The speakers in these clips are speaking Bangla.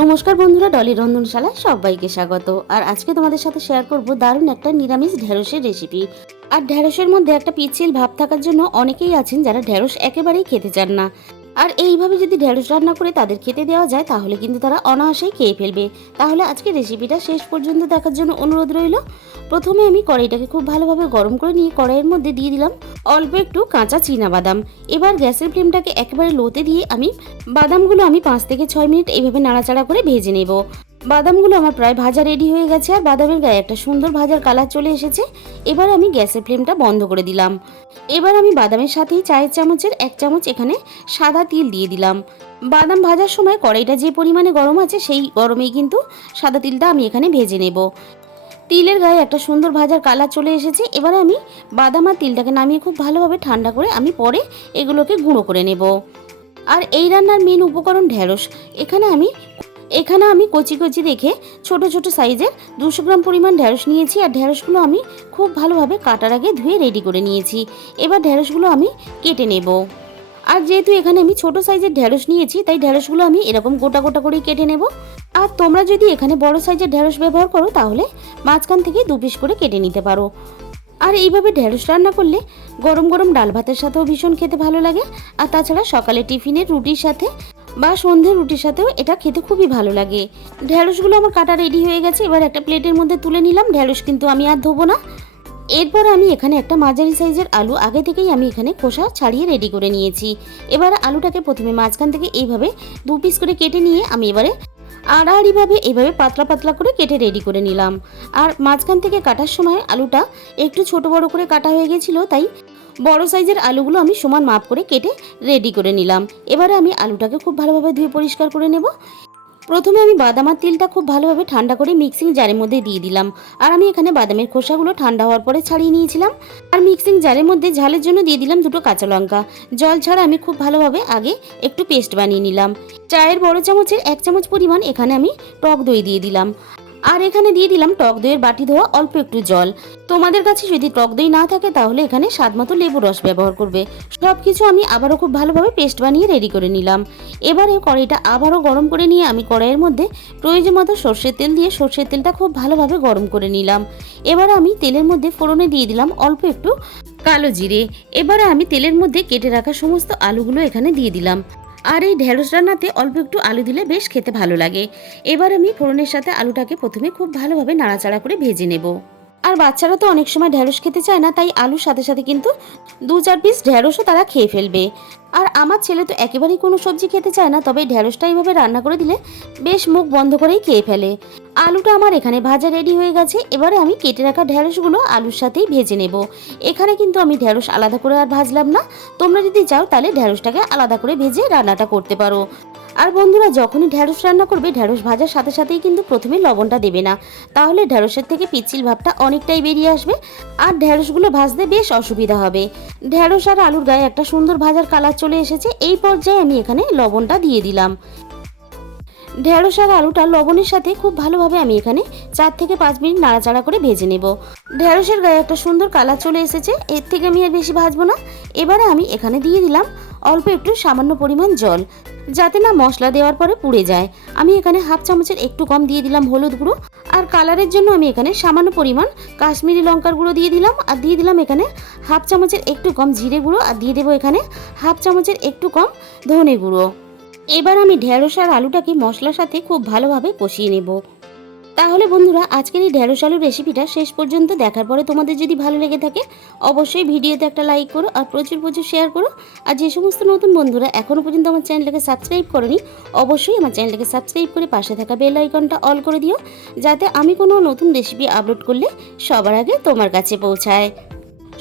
নমস্কার বন্ধুরা, ডলি রন্ধনশালায় সবাইকে স্বাগত। আর আজকে তোমাদের সাথে শেয়ার করব দারুণ একটা নিরামিষ ঢেঁড়সের রেসিপি আর ঢেঁড়সের মধ্যে একটা পিচ্ছিল ভাব থাকার জন্য অনেকেই আছেন যারা ঢেঁড়স একেবারেই খেতে চান না। আর এইভাবে যদি ঢেঁড়স রান্না করে তাদের খেতে দেওয়া যায়, তাহলে কিন্তু তারা অনায়াসেই খেয়ে ফেলবে। তাহলে আজকে রেসিপিটা শেষ পর্যন্ত দেখার জন্য অনুরোধ রইল। প্রথমে আমি কড়াইটাকে খুব ভালোভাবে গরম করে নিয়ে কড়াইয়ের মধ্যে দিয়ে দিলাম অল্প একটু কাঁচা চীনা বাদাম। এবার গ্যাসের ফ্লেমটাকে একেবারে লোতে দিয়ে আমি বাদামগুলো আমি পাঁচ থেকে ছয় মিনিট এইভাবে নাড়াচাড়া করে ভেজে নেব। বাদামগুলো আমার প্রায় ভাজা রেডি হয়ে গেছে আর বাদামের গায়ে একটা সুন্দর ভাজার কালার চলে এসেছে। এবার আমি গ্যাসের ফ্লেমটা বন্ধ করে দিলাম। এবার আমি বাদামের সাথেই চায়ের চামচের এক চামচ এখানে সাদা তিল দিয়ে দিলাম। বাদাম ভাজার সময় কড়াইটা যে পরিমাণে গরম আছে সেই গরমেই কিন্তু সাদা তিলটা আমি এখানে ভেজে নেব। তিলের গায়ে একটা সুন্দর ভাজার কালার চলে এসেছে। এবার আমি বাদাম আর তিলটাকে নামিয়ে খুব ভালোভাবে ঠান্ডা করে আমি পরে এগুলোকে গুঁড়ো করে নেব। আর এই রান্নার মেন উপকরণ ঢ্যাঁড়স এখানে আমি এখানে আমি কচি কচি রেখে ছোট ছোট সাইজের দুশো গ্রাম পরিমাণ ঢ্যাঁড়স নিয়েছি আর ঢ্যাঁড়সগুলো আমি খুব ভালোভাবে কাটার আগে ধুয়ে রেডি করে নিয়েছি। এবার ঢ্যাঁড়সগুলো আমি কেটে নেব। আর যেহেতু এখানে আমি ছোট সাইজের ঢ্যাঁড়স নিয়েছি, তাই ঢ্যাঁড়সগুলো আমি এরকম গোটা গোটা করেই কেটে নেব। আর তোমরা যদি এখানে বড় সাইজের ঢ্যাঁড়স ব্যবহার করো, তাহলে মাঝখান থেকে দু পিস করে কেটে নিতে পারো। আর এইভাবে ঢ্যাঁড়স রান্না করলে গরম গরম ডাল ভাতের সাথেও ভীষণ খেতে ভালো লাগে। আর তাছাড়া সকালে টিফিনের রুটির সাথে বা সন্ধ্যের রুটির সাথেও এটা খেতে খুবই ভালো লাগে। ঢ্যাঁড়সগুলো আমার কাটা রেডি হয়ে গেছে, এবার একটা প্লেটের মধ্যে তুলে নিলাম। ঢ্যাঁড়স কিন্তু আমি আর ধোবো না। এরপর আমি এখানে একটা মাঝারি সাইজের আলু আগে থেকেই আমি এখানে খোসা ছাড়িয়ে রেডি করে নিয়েছি। এবার আলুটাকে প্রথমে মাঝখান থেকে এইভাবে দু পিস করে কেটে নিয়ে আমি এবারে আড়াআড়িভাবে এইভাবে পাতলা পাতলা করে কেটে রেডি করে নিলাম। আর মাঝখান থেকে কাটার সময় আলুটা একটু ছোট বড় করে কাটা হয়ে গেছিল, তাই বড় সাইজের আলুগুলো আমি সমান মাপ করে কেটে রেডি করে নিলাম। এবারে আমি আলুটাকে খুব ভালোভাবে ধুয়ে পরিষ্কার করে নেব। প্রথমে আমি বাদাম আর তিলটা খুব ভালোভাবে ঠান্ডা করে মিক্সিং জারের মধ্যে দিয়ে দিলাম। আর আমি এখানে বাদামের খোসাগুলো ঠান্ডা হওয়ার পরে ছাড়িয়ে নিয়েছিলাম। আর মিক্সিং জারের মধ্যে ঝালের জন্য দিয়ে দিলাম দুটো কাঁচা লঙ্কা। জল ছাড়া আমি খুব ভালোভাবে আগে একটু পেস্ট বানিয়ে নিলাম। চায়ের বড় চামচের এক চামচ পরিমাণ এখানে আমি টক দই দিয়ে দিলাম। আর এখানে দিয়ে দিলাম টক দইয়ের বাটি ধোয়া অল্প একটু জল। তোমাদের কাছে যদি টক দই না থাকে, তাহলে এখানে স্বাদ মতো লেবু রস ব্যবহার করবে। সব কিছু আমি আবারও খুব ভালোভাবে পেস্ট বানিয়ে রেডি করে নিলাম। এবারে কড়াইটা আবারও গরম করে নিয়ে আমি কড়াইয়ের মধ্যে প্রয়োজন মতো সর্ষের তেল দিয়ে সর্ষের তেলটা খুব ভালোভাবে গরম করে নিলাম। এবারে আমি তেলের মধ্যে ফোড়নে দিয়ে দিলাম অল্প একটু কালো জিরে। এবারে আমি তেলের মধ্যে কেটে রাখা সমস্ত আলুগুলো এখানে দিয়ে দিলাম। আর এই ঢেঁড়স রান্নাতে অল্প একটু আলু দিলে বেশ খেতে ভালো লাগে। এবার আমি ফোড়নের সাথে আলুটাকে প্রথমে খুব ভালোভাবে নাড়াচাড়া করে ভেজে নেব। আর বাচ্চারা তো অনেক সময় ঢেঁড়স খেতে চায় না, তাই আলুর সাথে সাথে কিন্তু দু চার পিস ঢেঁড়সও তারা খেয়ে ফেলবে। আর আমার ছেলে তো একেবারেই কোনো সবজি খেতে চায় না, তবে ঢেঁড়সটা এইভাবে রান্না করে দিলে বেশ মুখ বন্ধ করেই খেয়ে ফেলে। আলুটা আমার এখানে ভাজা রেডি হয়ে গেছে, এবারে আমি কেটে রাখা ঢেঁড়সগুলো আলুর সাথেই ভেজে নেব। এখানে কিন্তু আমি ঢেঁড়স আলাদা করে আর ভাজলাম না, তোমরা যদি চাও তাহলে ঢেঁড়সটাকে আলাদা করে ভেজে রান্নাটা করতে পারো। আর বন্ধুরা, যখনই ঢ্যাঁড়স রান্না করবে ঢ্যাঁড়স ভাজার সাথে সাথেই কিন্তু প্রথমে লবণটা দেবে না। তাহলে ঢ্যাঁড়সের থেকে পিচ্ছিল ভাবটা অনেকটাই বেরিয়ে আসবে, আর ঢ্যাঁড়সগুলো ভাজতে বেশ অসুবিধা হবে। ঢ্যাঁড়স আর আলুর গায়ে একটা সুন্দর ভাজার কালার চলে এসেছে, এই পর্যায়ে আমি এখানে লবণটা দিয়ে দিলাম। ঢেঁড়স আর আলুটা লবণের সাথে খুব ভালোভাবে আমি এখানে চার থেকে পাঁচ মিনিট নাড়াচাড়া করে ভেজে নেব। ঢেঁড়সের গায়ে একটা সুন্দর কালার চলে এসেছে, এর থেকে আমি আর বেশি ভাজবো না। এবারে আমি এখানে দিয়ে দিলাম অল্প একটু সামান্য পরিমাণ জল, যাতে না মশলা দেওয়ার পরে পুড়ে যায়। আমি এখানে হাফ চামচের একটু কম দিয়ে দিলাম হলুদ গুঁড়ো, আর কালারের জন্য আমি এখানে সামান্য পরিমাণ কাশ্মীরি লঙ্কার গুঁড়ো দিয়ে দিলাম, আর দিয়ে দিলাম এখানে হাফ চামচের একটু কম জিরে গুঁড়ো, আর দিয়ে দেবো এখানে হাফ চামচের একটু কম ধনে গুঁড়ো। এবার আমি ঢেঁড়স আর আলুটাকে মশলার সাথে খুব ভালোভাবে কষিয়ে নেব। তাহলে বন্ধুরা, আজকের এই ঢেঁড়স আলুর রেসিপিটা শেষ পর্যন্ত দেখার পরে তোমাদের যদি ভালো লেগে থাকে, অবশ্যই ভিডিওতে একটা লাইক করো আর প্রচুর প্রচুর শেয়ার করো। আর যে সমস্ত নতুন বন্ধুরা এখনও পর্যন্ত আমার চ্যানেলটাকে সাবস্ক্রাইব করনি, অবশ্যই আমার চ্যানেলটাকে সাবস্ক্রাইব করে পাশে থাকা বেল আইকনটা অল করে দিও, যাতে আমি কোনো নতুন রেসিপি আপলোড করলে সবার আগে তোমার কাছে পৌঁছায়।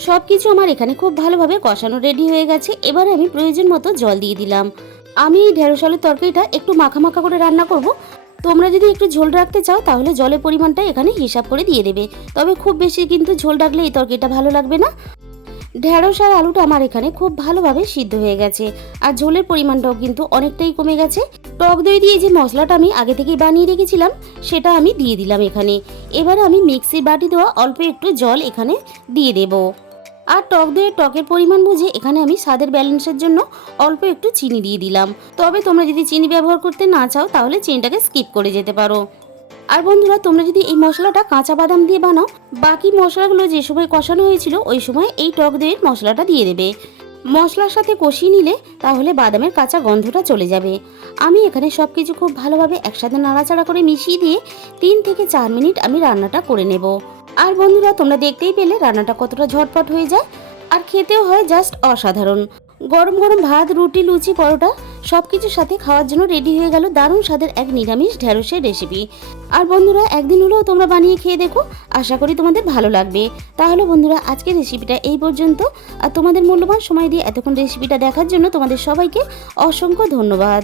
সব কিছু আমার এখানে খুব ভালোভাবে কষানো রেডি হয়ে গেছে। এবারে আমি প্রয়োজন মতো জল দিয়ে দিলাম। আমি ঢেঁড়স আলুর তরকারিটা একটু মাখা মাখা করে রান্না করব। তোমরা যদি একটু ঝোল রাখতে চাও, তাহলে জলের পরিমাণটা এখানে হিসাব করে দিয়ে দেবে। তবে খুব বেশি কিন্তু ঝোল রাখলে এই তরকারিটা ভালো লাগবে না। ঢেঁড়স আর আলুটা আমার এখানে খুব ভালোভাবে সিদ্ধ হয়ে গেছে। আর ঝোলের পরিমাণটাও কিন্তু অনেকটাই কমে গেছে। টক দই দিয়ে যে মশলাটা আমি আগে থেকেই বানিয়ে রেখেছিলাম, সেটা আমি দিয়ে দিলাম এখানে। এবার আমি মিক্সির বাটি দেওয়া অল্প একটু জল এখানে দিয়ে দেবো। আর টক দইয়ের টকের পরিমাণ বুঝে এখানে আমি স্বাদের ব্যালেন্সের জন্য অল্প একটু চিনি দিয়ে দিলাম। তবে তোমরা যদি চিনি ব্যবহার করতে না চাও, তাহলে চিনিটাকে স্কিপ করে যেতে পারো। আর বন্ধুরা, তোমরা যদি এই মশলাটা কাঁচা বাদাম দিয়ে বানাও, বাকি মশলাগুলো যে সময় কষানো হয়েছিল, ওই সময় এই টক দইয়ের মশলাটা দিয়ে দেবে। মশলার সাথে কষিয়ে নিলে, তাহলে বাদামের কাঁচা গন্ধটা চলে যাবে। আমি এখানে সব কিছু খুব ভালোভাবে একসাথে নাড়াচাড়া করে মিশিয়ে দিয়ে তিন থেকে চার মিনিট আমি রান্নাটা করে নেব। আর বন্ধুরা, তোমরা দেখতেই পেলে রান্নাটা কতটা ঝটপট হয়ে যায়। আর খেতেও হয় জাস্ট অসাধারণ। গরম গরম ভাত, রুটি, লুচি, পরোটা সব কিছুর সাথে খাওয়ার জন্য রেডি হয়ে গেল দারুণ স্বাদের এক নিরামিষ ঢ্যাঁড়সের রেসিপি আর বন্ধুরা, একদিন হলেও তোমরা বানিয়ে খেয়ে দেখো, আশা করি তোমাদের ভালো লাগবে। তাহলে বন্ধুরা, আজকের রেসিপিটা এই পর্যন্ত। আর তোমাদের মূল্যবান সময় দিয়ে এতক্ষণ রেসিপিটা দেখার জন্য তোমাদের সবাইকে অসংখ্য ধন্যবাদ।